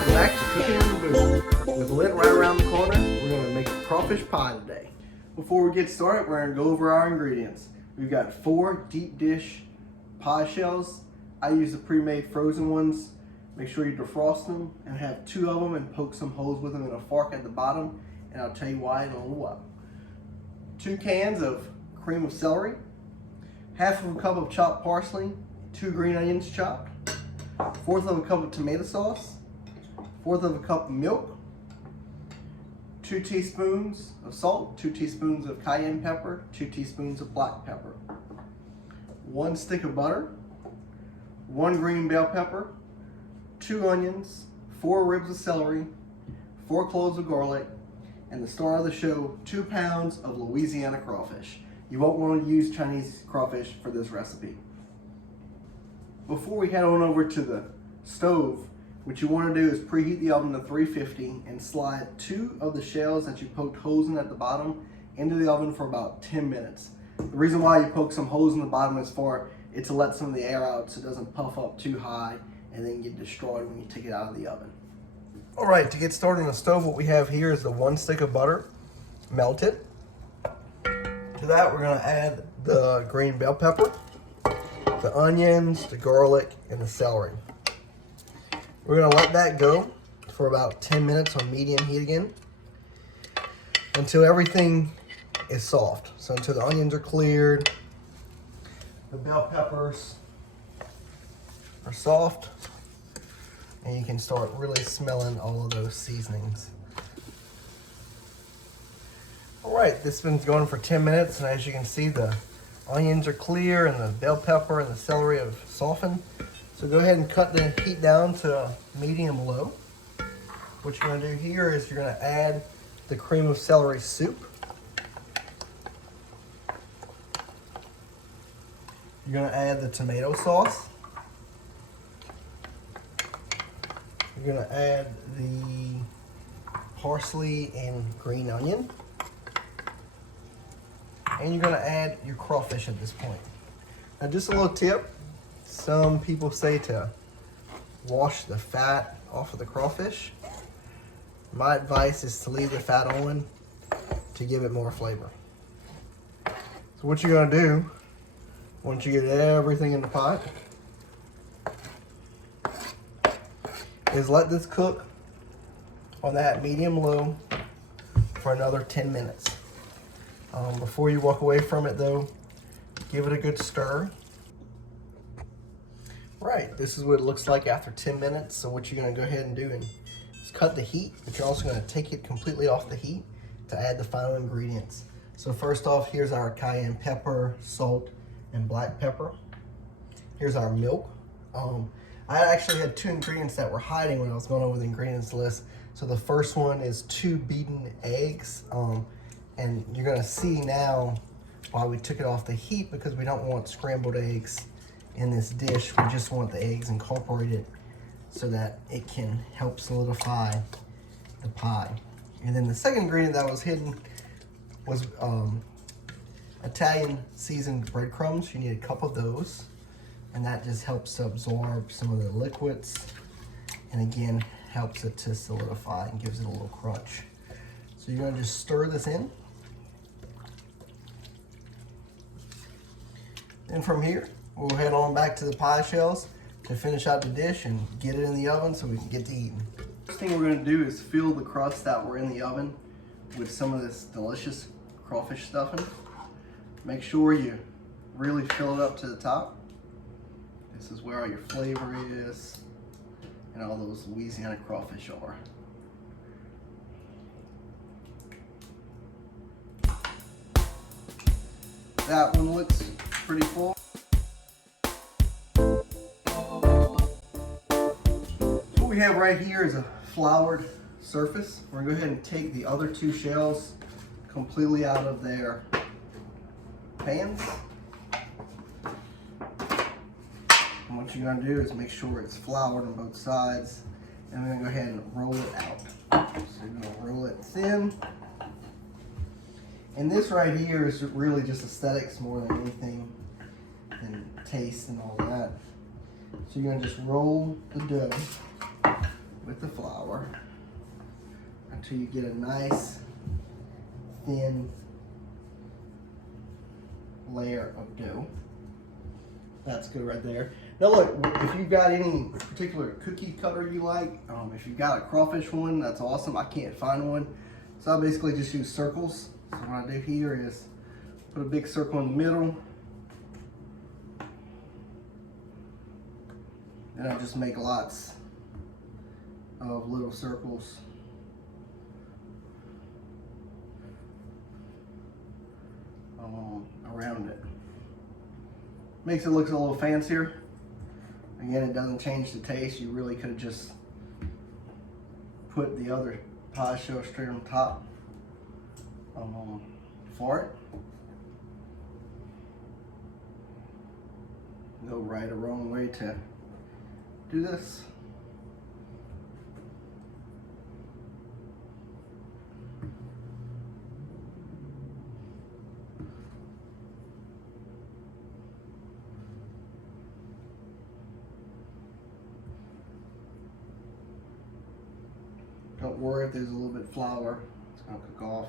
Welcome back to Cooking in the Booth. With Lent right around the corner, we're going to make a crawfish pie today. Before we get started, we're going to go over our ingredients. We've got 4 deep dish pie shells. I use the pre-made frozen ones. Make sure you defrost them and have 2 of them and poke some holes with them in a fork at the bottom, and I'll tell you why in a little while. 2 cans of cream of celery, half of a cup of chopped parsley, 2 green onions chopped, 1/4 of a cup of tomato sauce, 1/4 of a cup of milk, 2 teaspoons of salt, 2 teaspoons of cayenne pepper, 2 teaspoons of black pepper, 1 stick of butter, 1 green bell pepper, 2 onions, 4 ribs of celery, 4 cloves of garlic, and the star of the show, 2 pounds of Louisiana crawfish. You won't want to use Chinese crawfish for this recipe. Before we head on over to the stove, what you want to do is preheat the oven to 350 and slide 2 of the shells that you poked holes in at the bottom into the oven for about 10 minutes. The reason why you poke some holes in the bottom is to let some of the air out so it doesn't puff up too high and then get destroyed when you take it out of the oven. All right, to get started on the stove, what we have here is the 1 stick of butter melted. To that, we're going to add the green bell pepper, the onions, the garlic, and the celery. We're going to let that go for about 10 minutes on medium heat again until everything is soft. So until the onions are cleared, the bell peppers are soft, and you can start really smelling all of those seasonings. All right, this has been going for 10 minutes, and as you can see, the onions are clear and the bell pepper and the celery have softened. So go ahead and cut the heat down to medium low. What you're going to do here is you're going to add the cream of celery soup. You're going to add the tomato sauce. You're going to add the parsley and green onion. And you're going to add your crawfish at this point. Now, just a little tip. Some people say to wash the fat off of the crawfish. My advice is to leave the fat on to give it more flavor. So what you're going to do, once you get everything in the pot, is let this cook on that medium-low for another 10 minutes. Before you walk away from it though, give it a good stir. Right, this is what it looks like after 10 minutes. So what you're gonna go ahead and do is cut the heat, but you're also gonna take it completely off the heat to add the final ingredients. So first off, here's our cayenne pepper, salt, and black pepper. Here's our milk. I actually had 2 ingredients that were hiding when I was going over the ingredients list. So the first one is 2 beaten eggs. And you're gonna see now why we took it off the heat, because we don't want scrambled eggs in this dish. We just want the eggs incorporated so that it can help solidify the pie. And then the second ingredient that was hidden was Italian seasoned breadcrumbs. You need a cup of those, and that just helps to absorb some of the liquids, and again helps it to solidify and gives it a little crunch. So you're gonna just stir this in. And from here, we'll head on back to the pie shells to finish out the dish and get it in the oven so we can get to eating. First thing we're gonna do is fill the crusts that were in the oven with some of this delicious crawfish stuffing. Make sure you really fill it up to the top. This is where all your flavor is and all those Louisiana crawfish are. That one looks pretty full. What we have right here is a floured surface. We're gonna go ahead and take the other 2 shells completely out of their pans. And what you're gonna do is make sure it's floured on both sides, and we're gonna go ahead and roll it out. So you're gonna roll it thin. And this right here is really just aesthetics more than anything, and taste and all that. So you're gonna just roll the dough with the flour until you get a nice thin layer of dough. That's good right there. Now look, if you've got any particular cookie cutter you like, if you've got a crawfish one, that's awesome. I can't find one. So I basically just use circles. So what I do here is put a big circle in the middle. And I just make lots of little circles. Around it. Makes it look a little fancier. Again, it doesn't change the taste. You really could have just put the other pie shell straight on top for it. No right or wrong way to do this. Don't worry if there's a little bit of flour, it's gonna cook off.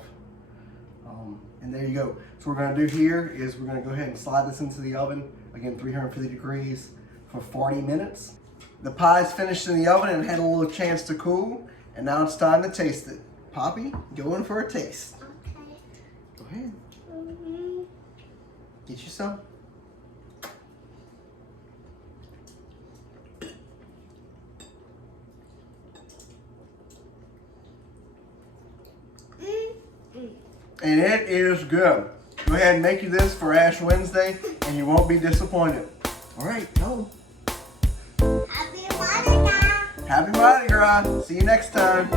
And there you go. So what we're gonna do here is we're gonna go ahead and slide this into the oven, again 350 degrees for 40 minutes. The pie's finished in the oven and had a little chance to cool, and now it's time to taste it. Poppy, go in for a taste. Okay. Go ahead. Get you some. And it is good. Go ahead and make you this for Ash Wednesday, and you won't be disappointed. All right, go. Happy Mardi Gras. Happy Mardi Gras. See you next time.